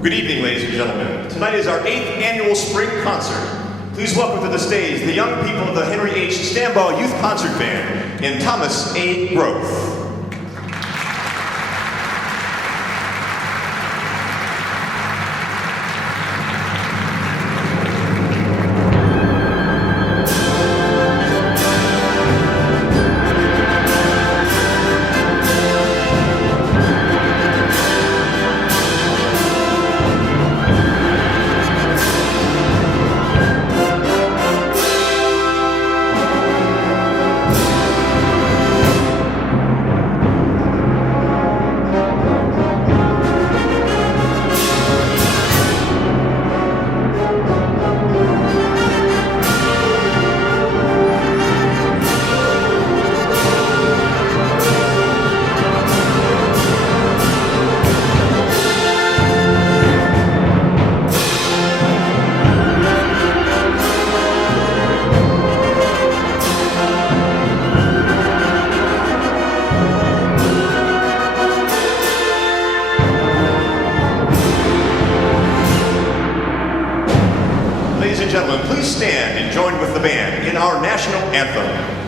Good evening, ladies and gentlemen. Tonight is our 8th annual spring concert. Please welcome to the stage the young people of the Henry H. Stambaugh Youth Concert Band in Thomas A. Growth. Ladies and gentlemen, please stand and join with the band in our national anthem.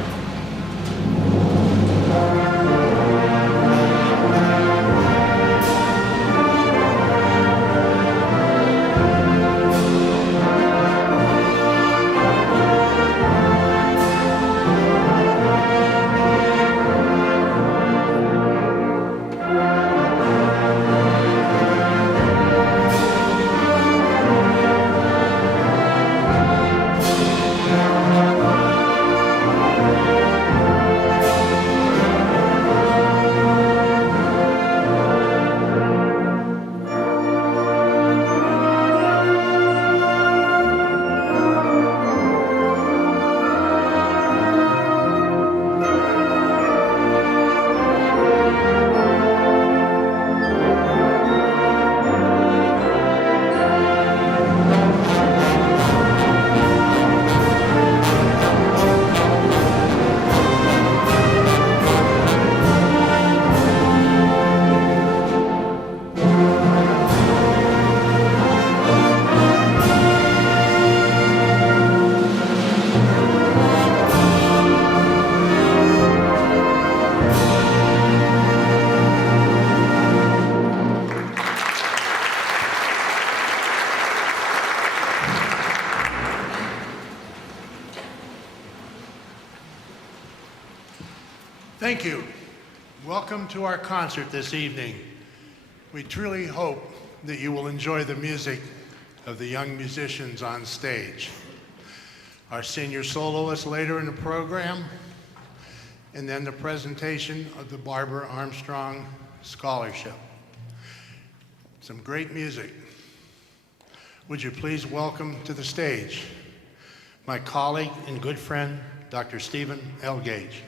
Thank you. Welcome to our concert this evening. We truly hope that you will enjoy the music of the young musicians on stage. Our senior soloist later in the program, and then the presentation of the Barbara Armstrong Scholarship. Some great music. Would you please welcome to the stage my colleague and good friend, Dr. Stephen L. Gage.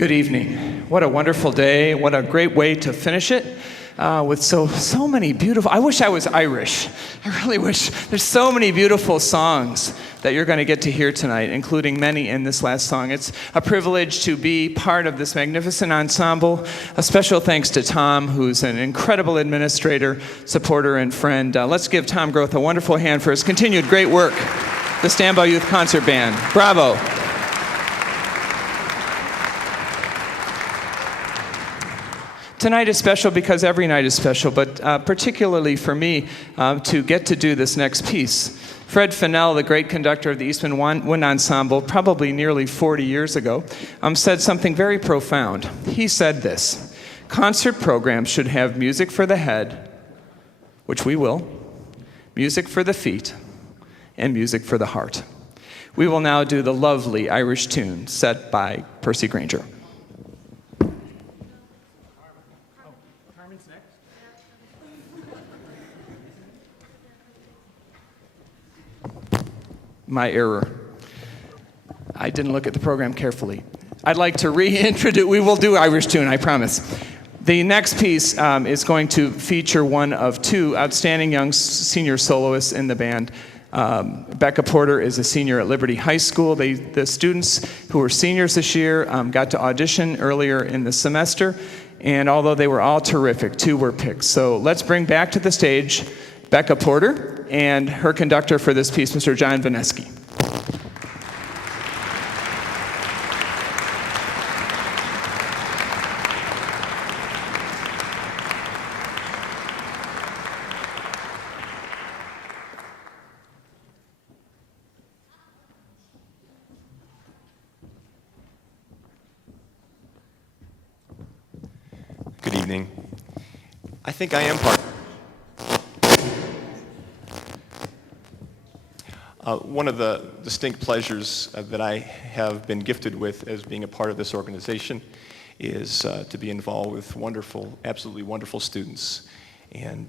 Good evening. What a wonderful day. What a great way to finish it with so many beautiful. I wish I was Irish. I really wish. There's so many beautiful songs that you're going to get to hear tonight, including many in this last song. It's a privilege to be part of this magnificent ensemble. A special thanks to Tom, who's an incredible administrator, supporter, and friend. Let's give Tom Groth a wonderful hand for his continued great work. The Stambaugh Youth Concert Band. Bravo. Tonight is special because every night is special, but particularly for me to get to do this next piece. Fred Fennell, the great conductor of the Eastman Wind Ensemble, probably nearly 40 years ago, said something very profound. He said this: concert programs should have music for the head, which we will, music for the feet, and music for the heart. We will now do the lovely Irish tune set by Percy Granger. My error. I didn't look at the program carefully. I'd like to reintroduce, we will do Irish tune, I promise. The next piece is going to feature one of two outstanding young senior soloists in the band. Becca Porter is a senior at Liberty High School. The students who were seniors this year got to audition earlier in the semester, and although they were all terrific, two were picked. So let's bring back to the stage Becca Porter and her conductor for this piece, Mr. John Vaneski. Good evening. I think I am part. One of the distinct pleasures that I have been gifted with as being a part of this organization is to be involved with wonderful, absolutely wonderful students. And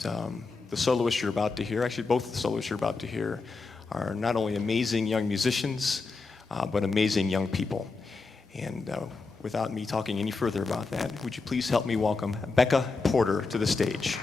the soloists you're about to hear, actually both the soloists you're about to hear, are not only amazing young musicians, but amazing young people. And without me talking any further about that, would you please help me welcome Becca Porter to the stage.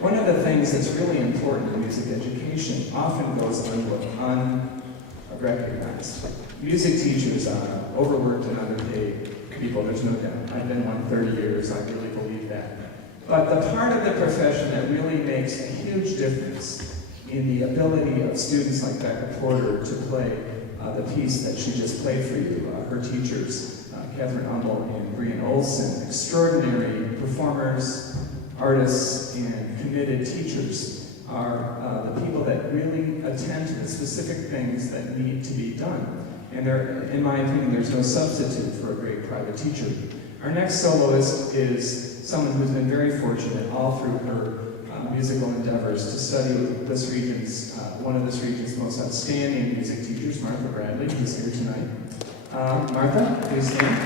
One of the things that's really important in music education often goes unrecognized. Music teachers are overworked and underpaid people, there's no doubt. I've been one 30 years, I really believe that. But the part of the profession that really makes a huge difference in the ability of students like Becca Porter to play the piece that she just played for you, her teachers, Catherine Umbel and Brian Olson, extraordinary performers, artists, and committed teachers are the people that really attend to the specific things that need to be done. And there, in my opinion, there's no substitute for a great private teacher. Our next soloist is someone who's been very fortunate all through her musical endeavors to study with this region's, one of this region's most outstanding music teachers, Martha Bradley, who's here tonight. Martha, please stand.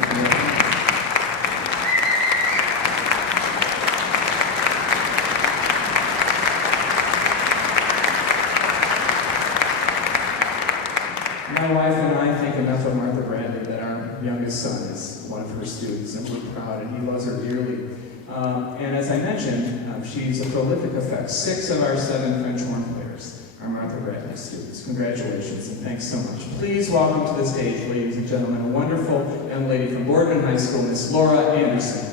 My wife and I think enough of Martha Bradley that our youngest son is one of her students, and we're proud, and he loves her dearly. And as I mentioned, she's a prolific effect. 6 of our 7 French horn players are Martha Bradley students. Congratulations, and thanks so much. Please welcome to the stage, ladies and gentlemen, a wonderful young lady from Boardman High School, Miss Laura Anderson.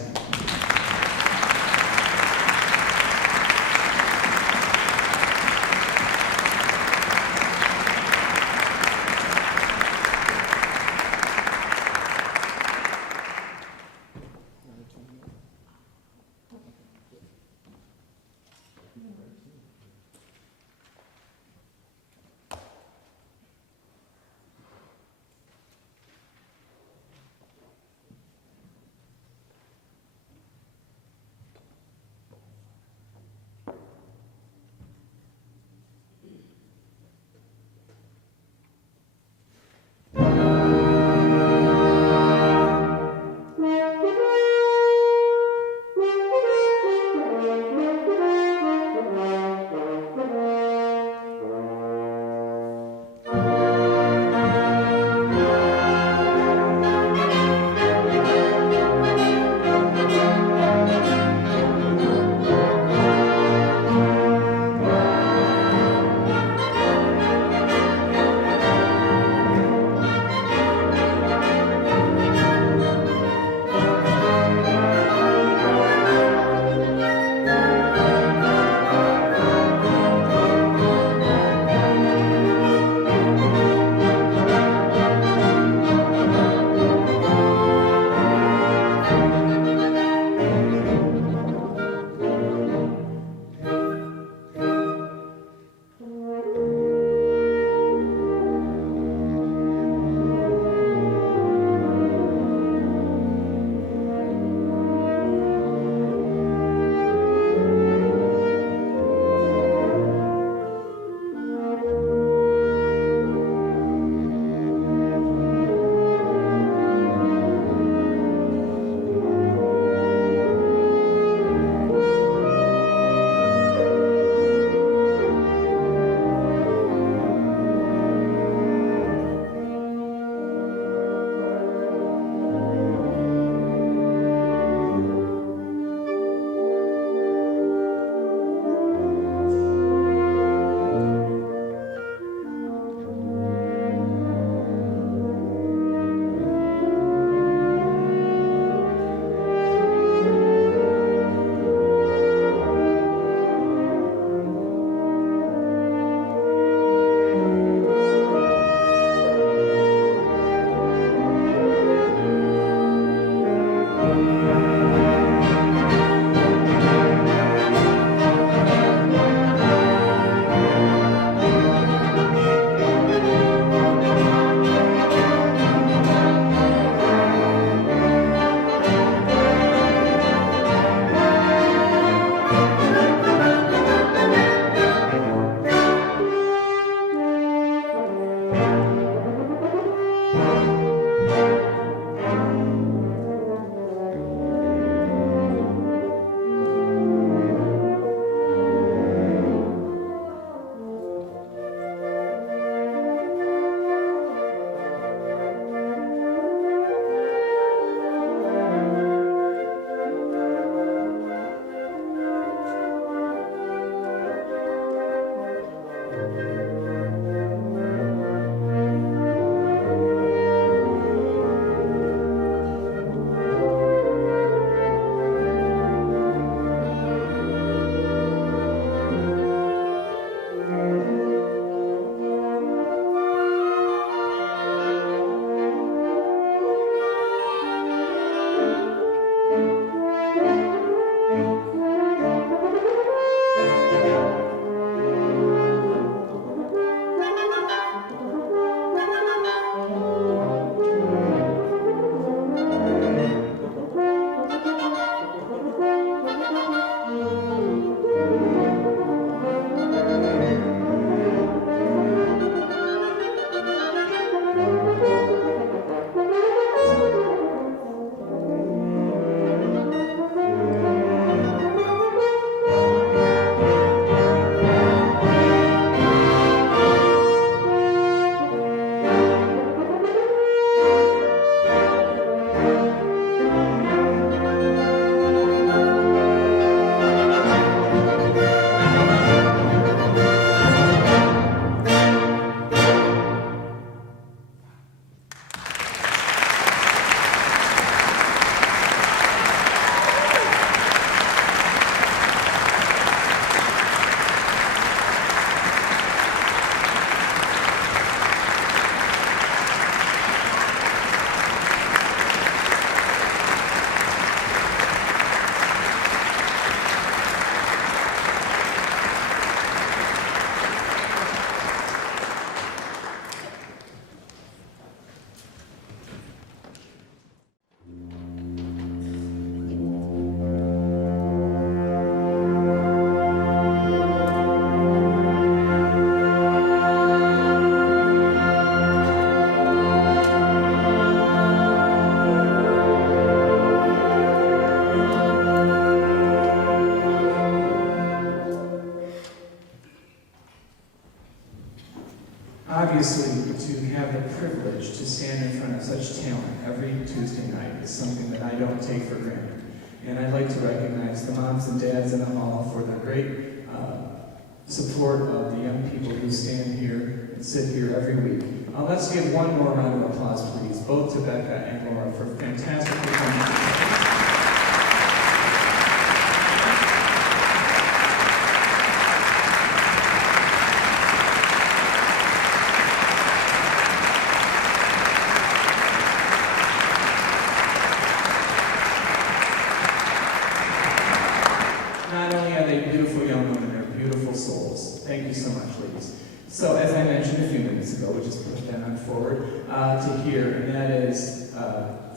obviously, to have the privilege to stand in front of such talent every Tuesday night is something that I don't take for granted. And I'd like to recognize the moms and dads in the hall for their great support of the young people who stand here and sit here every week. Let's give one more round of applause, please, both to Becca and Laura for fantastic performances. Not only are they beautiful young women, they're beautiful souls. Thank you so much, ladies. So, as I mentioned a few minutes ago, we just put that on forward to here, and that is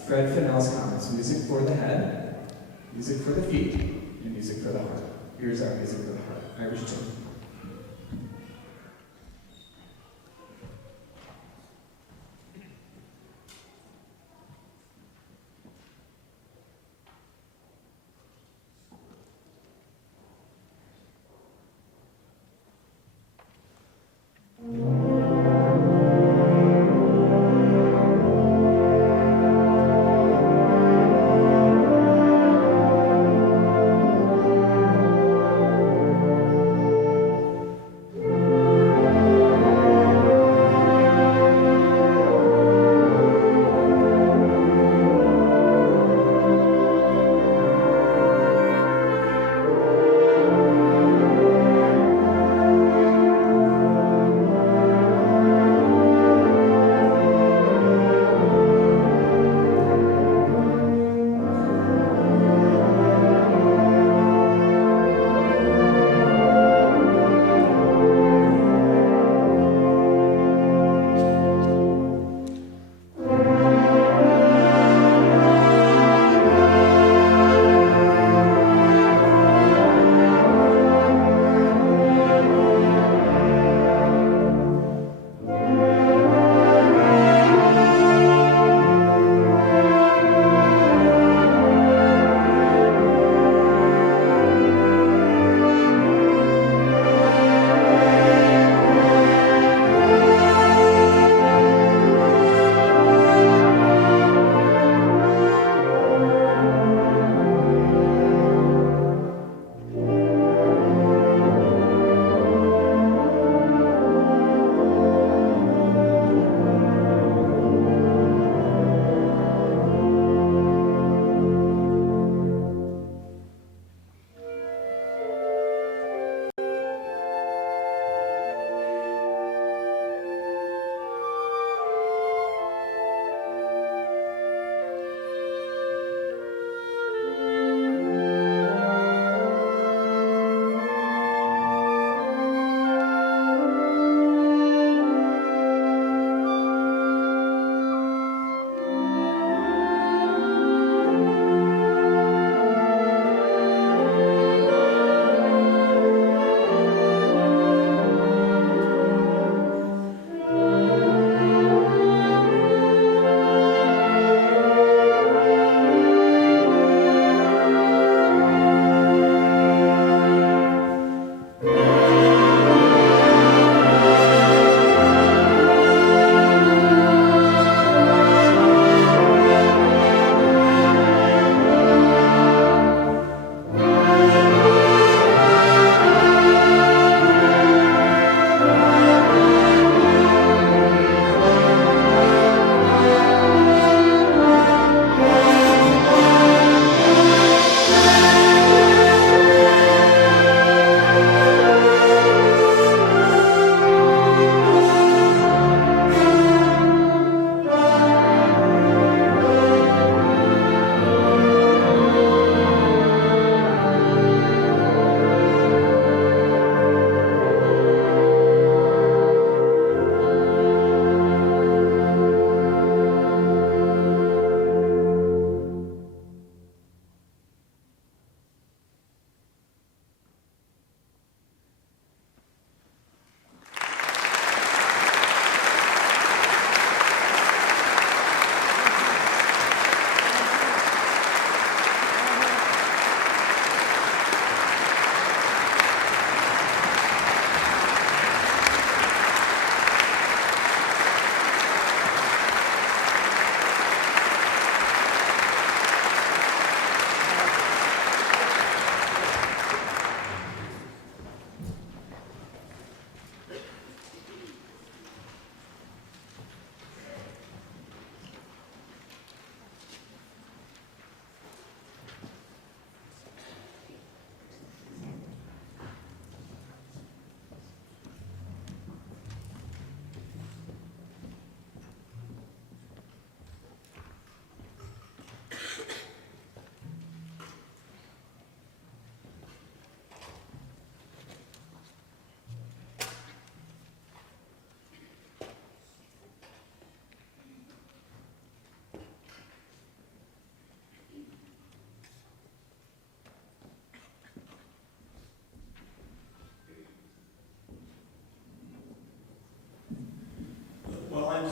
Fred Fennell's comments: music for the head, music for the feet, and music for the heart. Here's our music for the heart, Irish tune.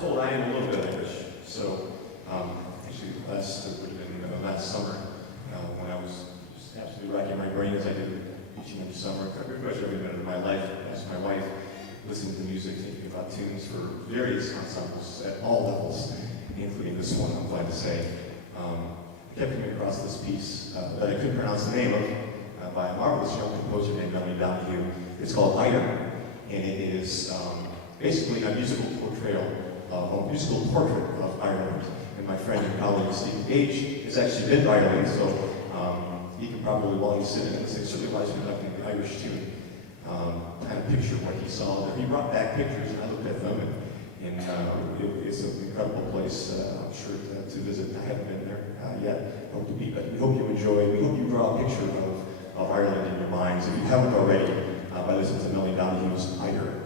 told I am a little bit Irish. So actually, last summer when I was just absolutely racking my brain as I did each and every summer, pretty much every minute of my life. I asked my wife, listening to music, thinking about tunes for various ensembles at all levels, including this one, I'm glad to say. I kept coming across this piece that I couldn't pronounce the name of by a marvelous young composer named Melanie Donahue. It's called Iron, and it is basically a musical portrayal of a musical portrait of Ireland. And my friend and colleague Steve Gage has actually been to Ireland, so he can probably, while he's sitting and listening, certainly while he's conducting the Irish tune, kind of picture what he saw there. He brought back pictures, and I looked at them, and it's an incredible place, I'm sure, to visit. I haven't been there yet. Hope to be, but we hope you enjoy. We hope you draw a picture of Ireland in your minds. If you haven't already, by listening to Melanie Donahue's Iron.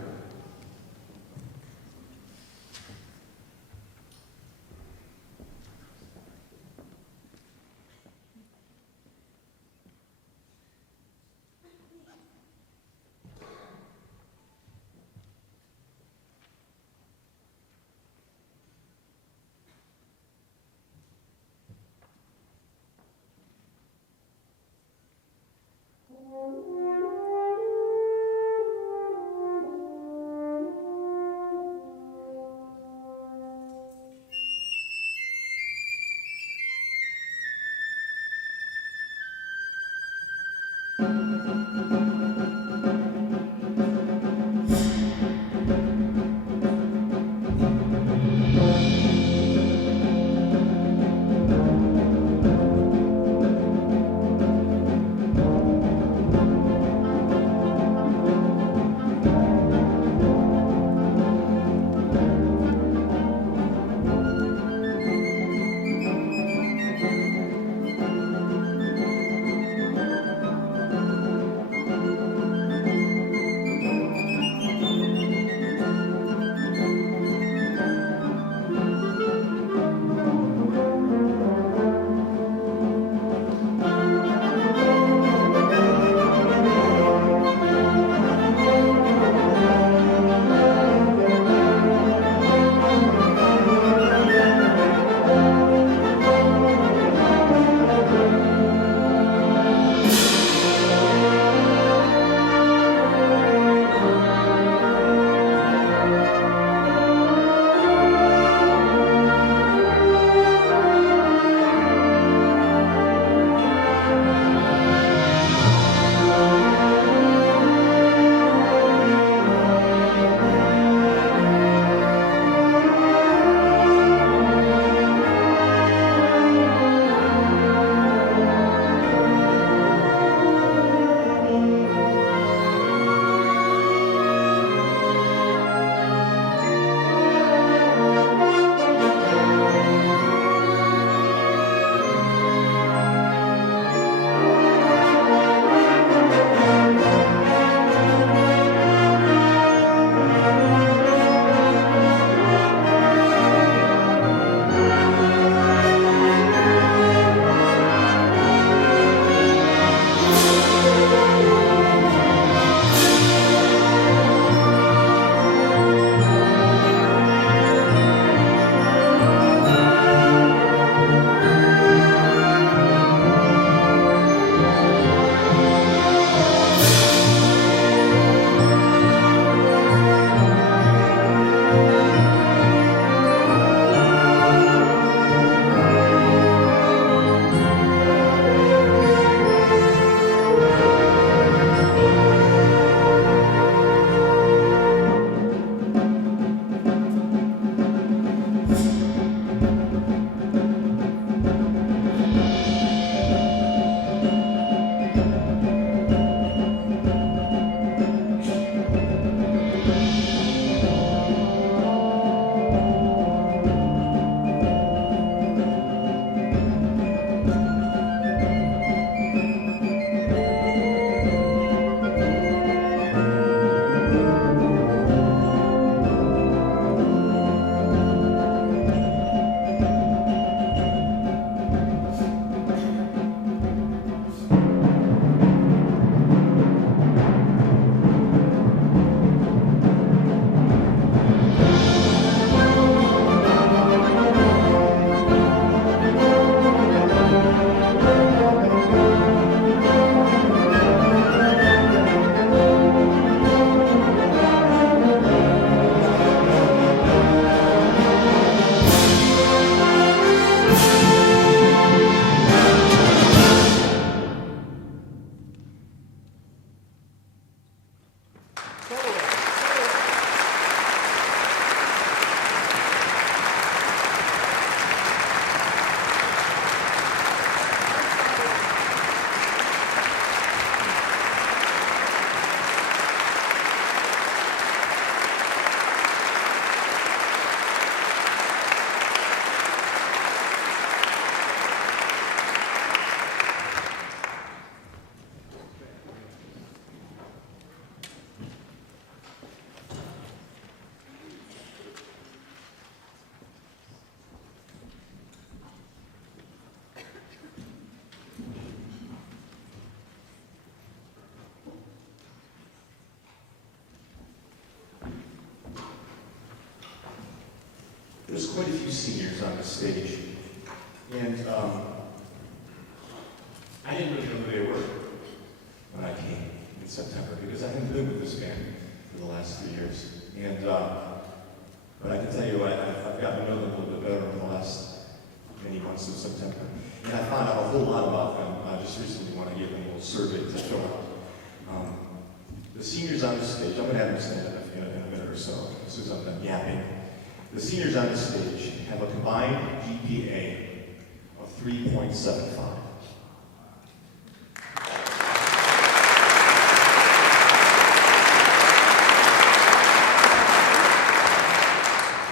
quite a few seniors on the stage. And I didn't really know who they were when I came in September because I hadn't been with this band for the last 3 years. And but I can tell you, I've gotten to know them a little bit better in the last many months of September. And I found out a whole lot about them just recently when I gave them a little survey to fill out. The seniors on the stage, I'm going to have them stand up in a minute or so, as soon as I'm done yapping. The seniors on the stage have a combined GPA of 3.75.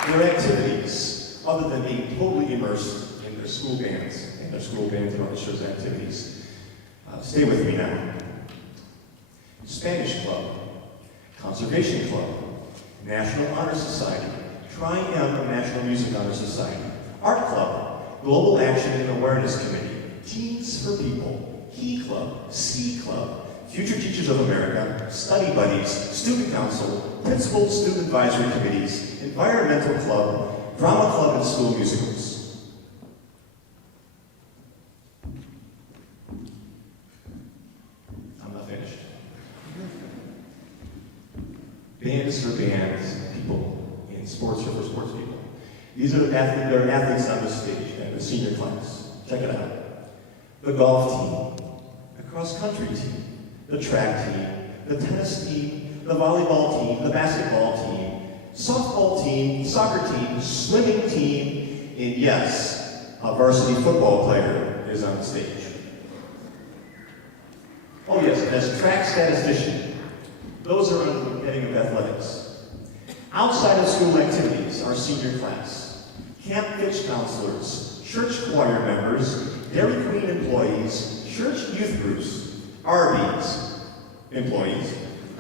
Their activities, other than being totally immersed in their school bands and orchestras activities, stay with me now. Spanish Club, Conservation Club, National Honor Society, Tri-M National Music Honor Society, Art Club, Global Action and Awareness Committee, Teens for People, HE Club, SKI Club, Future Teachers of America, Study Buddies, Student Council, Principal Student Advisory Committees, Environmental Club, Drama Club, and School Musicals. I'm not finished. Bands for bands, people in sports are for sports people. These are there are athletes on the stage and the senior class. Check it out. The golf team, the cross-country team, the track team, the tennis team, the volleyball team, the basketball team, softball team, soccer team, swimming team, and yes, a varsity football player is on the stage. Oh yes, and as a track statistician, those are under the heading of athletics. Outside of school activities, our senior class, Camp Pitch counselors, church choir members, Dairy Queen employees, church youth groups, Arby's employees,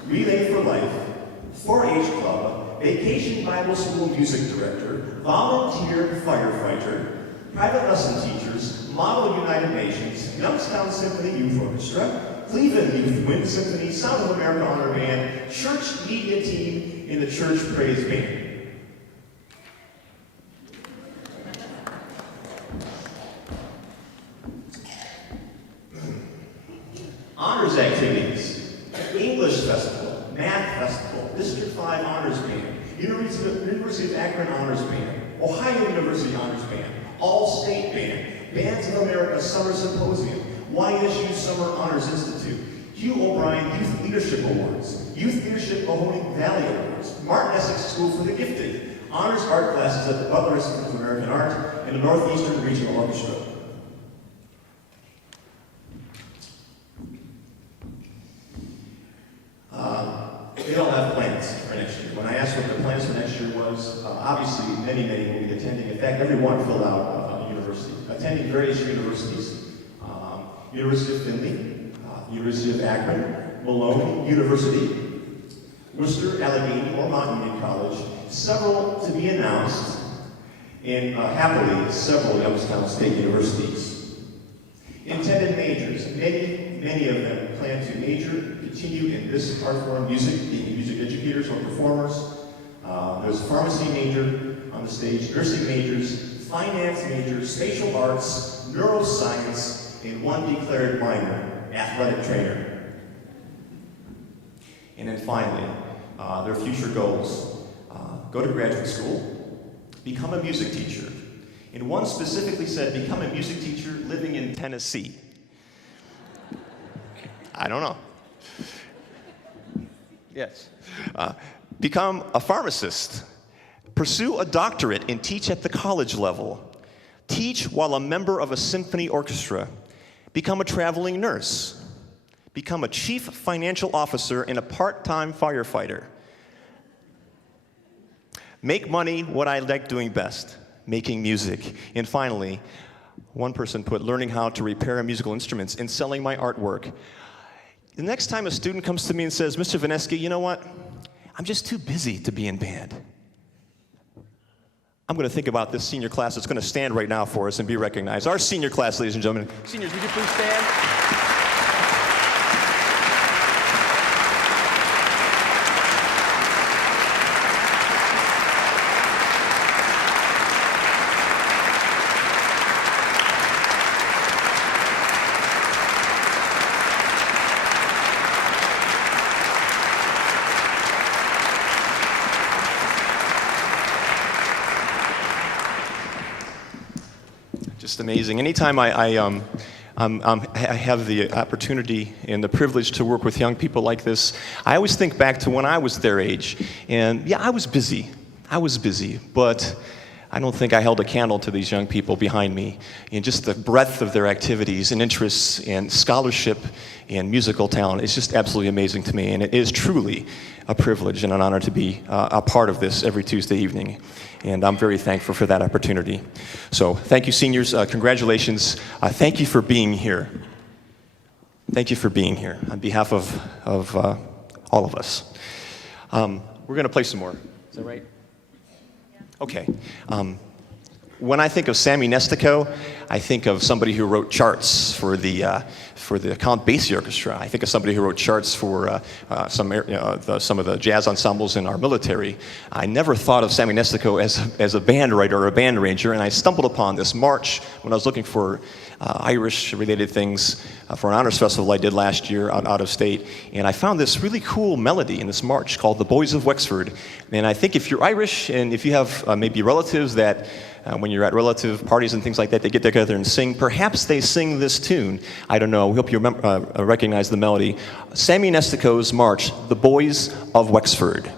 Relay for Life, 4-H Club, Vacation Bible School music director, volunteer firefighter, private lesson teachers, Model United Nations, Youngstown Symphony Youth Orchestra, Cleveland Youth Wind Symphony, Sound of America Honor Band, church media team, and the church praise band. Honors activities, English Festival, Math Festival, District 5 Honors Band, University of Akron Honors Band, Ohio University Honors Band, All-State Band, Bands of America Summer Symposium, YSU Summer Honors Institute, Hugh O'Brien Youth Leadership Awards, Youth Leadership Mahoning Valley Awards, Martin Essex School for the Gifted, Honors Art classes at the Butler Institute of American Art, and the Northeastern Regional Orchestra. They all have plans for next year. When I asked what their plans for next year was, obviously many will be attending. In fact, everyone filled out a university, attending various universities. University of Findlay, University of Akron, Malone University, Worcester, Allegheny, or Mount Union College, several to be announced, and happily, several Youngstown State Universities. Intended majors, many of them plan to continue in this art form, music, being music educators or performers. There's a pharmacy major on the stage, nursing majors, finance majors, spatial arts, neuroscience, and one declared minor, athletic trainer. And then finally, their future goals. Go to graduate school, become a music teacher. And one specifically said, become a music teacher living in Tennessee. I don't know. Yes. Become a pharmacist. Pursue a doctorate and teach at the college level. Teach while a member of a symphony orchestra. Become a traveling nurse. Become a chief financial officer and a part-time firefighter. Make money what I like doing best, making music. And finally, one person put learning how to repair musical instruments and selling my artwork. The next time a student comes to me and says, Mr. Vanesky, you know what? I'm just too busy to be in band. I'm going to think about this senior class that's going to stand right now for us and be recognized. Our senior class, ladies and gentlemen. Seniors, would you please stand? just amazing. Anytime I have the opportunity and the privilege to work with young people like this, I always think back to when I was their age. And yeah, I was busy, but I don't think I held a candle to these young people behind me. And just the breadth of their activities and interests and scholarship and musical talent is just absolutely amazing to me. And it is truly a privilege and an honor to be a part of this every Tuesday evening. And I'm very thankful for that opportunity. So thank you, seniors. Congratulations. Thank you for being here. Thank you for being here on behalf of all of us. We're going to play some more. Is that right? Okay. When I think of Sammy Nestico, I think of somebody who wrote charts for the Count Basie Orchestra. I think of somebody who wrote charts for some of the jazz ensembles in our military. I never thought of Sammy Nestico as a band writer or a band arranger, and I stumbled upon this march when I was looking for Irish-related things for an honors festival I did last year out of state, and I found this really cool melody in this march called "The Boys of Wexford." And I think if you're Irish and if you have maybe relatives that when you're at relative parties and things like that, they get together and sing. Perhaps they sing this tune. I don't know. We hope you recognize the melody. Sammy Nestico's march, "The Boys of Wexford."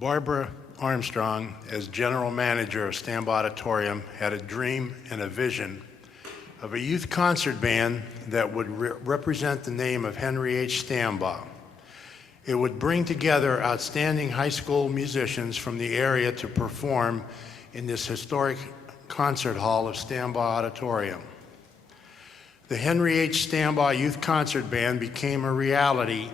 Barbara Armstrong, as general manager of Stambaugh Auditorium, had a dream and a vision of a youth concert band that would represent the name of Henry H. Stambaugh. It would bring together outstanding high school musicians from the area to perform in this historic Concert Hall of Stambaugh Auditorium. The Henry H. Stambaugh Youth Concert Band became a reality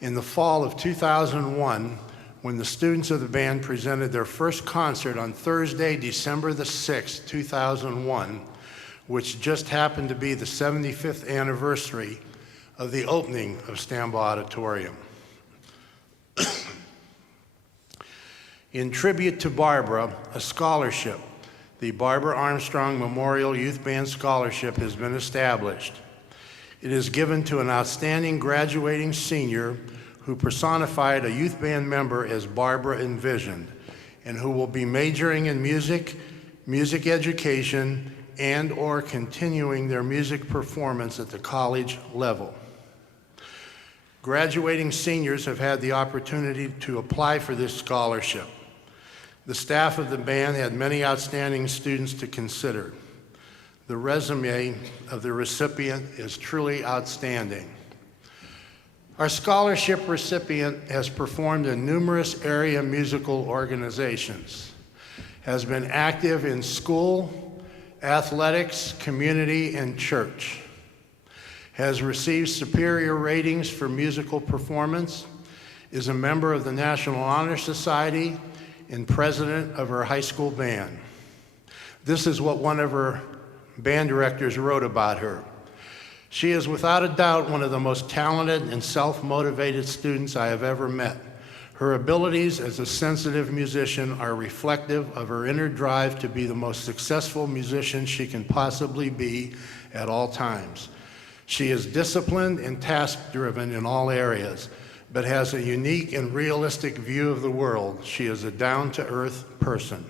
in the fall of 2001 when the students of the band presented their first concert on Thursday, December the 6th, 2001, which just happened to be the 75th anniversary of the opening of Stambaugh Auditorium. In tribute to Barbara, a scholarship, the Barbara Armstrong Memorial Youth Band Scholarship, has been established. It is given to an outstanding graduating senior who personified a youth band member as Barbara envisioned, and who will be majoring in music, music education, and/or continuing their music performance at the college level. Graduating seniors have had the opportunity to apply for this scholarship. The staff of the band had many outstanding students to consider. The resume of the recipient is truly outstanding. Our scholarship recipient has performed in numerous area musical organizations, has been active in school, athletics, community, and church, has received superior ratings for musical performance, is a member of the National Honor Society, and president of her high school band. This is what one of her band directors wrote about her. She is without a doubt one of the most talented and self-motivated students I have ever met. Her abilities as a sensitive musician are reflective of her inner drive to be the most successful musician she can possibly be at all times. She is disciplined and task-driven in all areas, but has a unique and realistic view of the world. She is a down-to-earth person.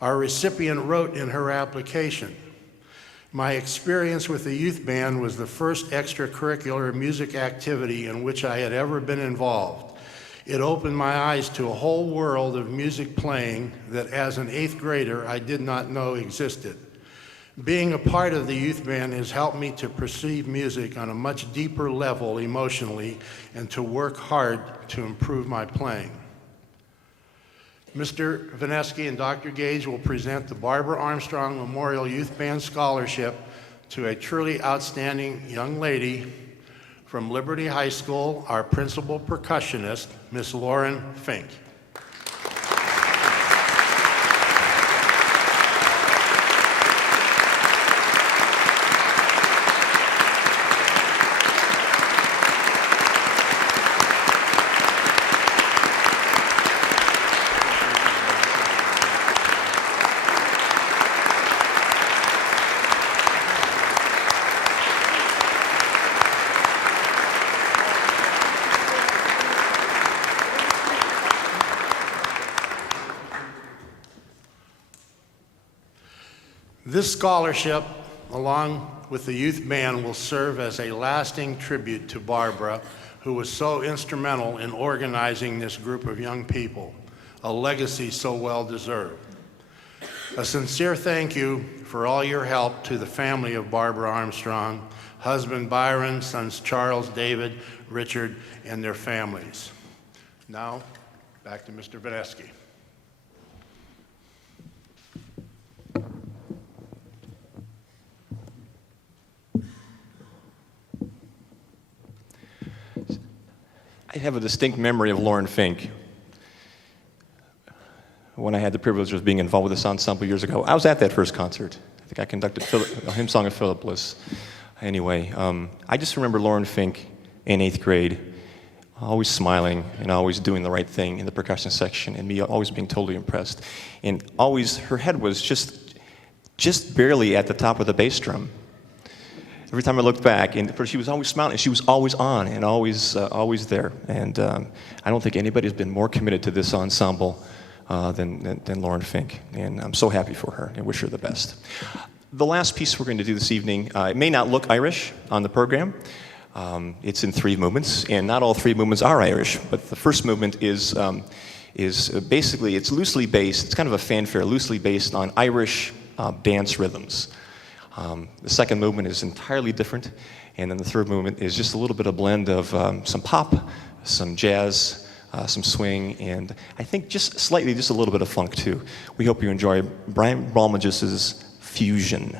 Our recipient wrote in her application, "My experience with the youth band was the first extracurricular music activity in which I had ever been involved. It opened my eyes to a whole world of music playing that as an 8th grader I did not know existed. Being a part of the youth band has helped me to perceive music on a much deeper level emotionally and to work hard to improve my playing." Mr. Vineski and Dr. Gage will present the Barbara Armstrong Memorial Youth Band Scholarship to a truly outstanding young lady from Liberty High School, our principal percussionist, Miss Lauren Fink. This scholarship, along with the youth band, will serve as a lasting tribute to Barbara, who was so instrumental in organizing this group of young people, a legacy so well deserved. A sincere thank you for all your help to the family of Barbara Armstrong, husband Byron, sons Charles, David, Richard, and their families. Now, back to Mr. Vineski. I have a distinct memory of Lauren Fink. When I had the privilege of being involved with this ensemble years ago, I was at that first concert. I think I conducted a hymn song of Philip Bliss. Anyway, I just remember Lauren Fink in 8th grade, always smiling and always doing the right thing in the percussion section, and me always being totally impressed. And always, her head was just barely at the top of the bass drum. Every time I looked back, and she was always smiling, and she was always on and always there. And I don't think anybody's been more committed to this ensemble than Lauren Fink. And I'm so happy for her and wish her the best. The last piece we're going to do this evening, it may not look Irish on the program. It's in 3 movements, and not all 3 movements are Irish. But the first movement is basically, it's loosely based, it's kind of a fanfare, loosely based on Irish dance rhythms. The second movement is entirely different, and then the third movement is just a little bit of blend of some pop, some jazz, some swing, and I think just slightly, just a little bit of funk too. We hope you enjoy Brian Balmagis's Fusion.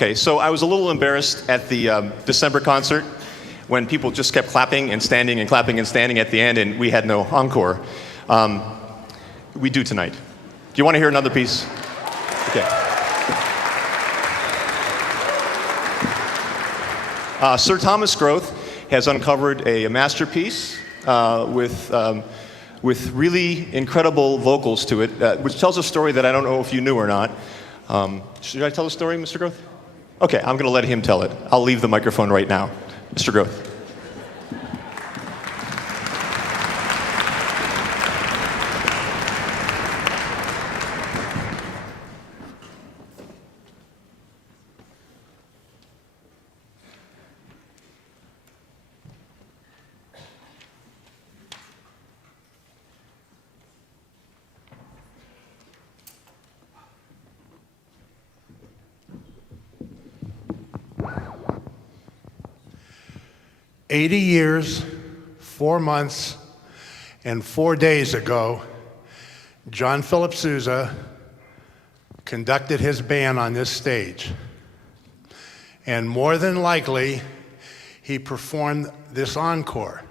Okay, so I was a little embarrassed at the December concert when people just kept clapping and standing and clapping and standing at the end, and we had no encore. We do tonight. Do you want to hear another piece? Okay. Sir Thomas Groth has uncovered a masterpiece with really incredible vocals to it, which tells a story that I don't know if you knew or not. Should I tell the story, Mr. Groth? Okay, I'm going to let him tell it. I'll leave the microphone right now. Mr. Groth. "80 years, 4 months, and 4 days ago, John Philip Sousa conducted his band on this stage. And more than likely, he performed this encore.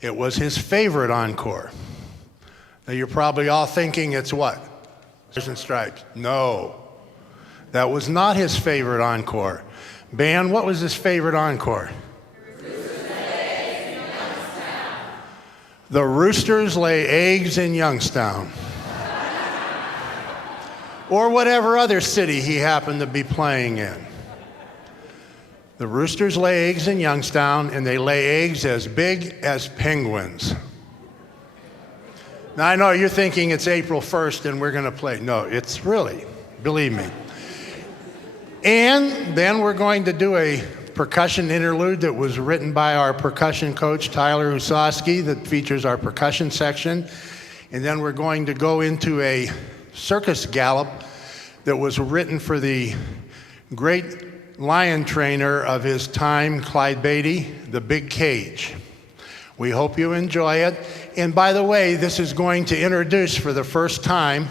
It was his favorite encore. Now you're probably all thinking it's what? Stars and Stripes. No, that was not his favorite encore. Band, what was his favorite encore? The Roosters Lay Eggs in Youngstown. Or whatever other city he happened to be playing in. The Roosters lay eggs in Youngstown, and they lay eggs as big as penguins. Now I know you're thinking it's April 1st and we're going to play. No, it's really, believe me. And then we're going to do a percussion interlude that was written by our percussion coach, Tyler Usosky, that features our percussion section. And then we're going to go into a circus gallop that was written for the great lion trainer of his time, Clyde Beatty, The Big Cage. We hope you enjoy it. And by the way, this is going to introduce for the first time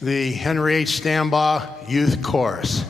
the Henry H. Stambaugh Youth Chorus.